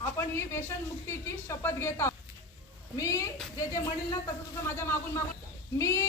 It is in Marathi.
आपण ही व्यसन मुक्तीची शपथ घेत आहोत. मी जे जे म्हणेल ना तसं तसं माझ्या मागून मागून मी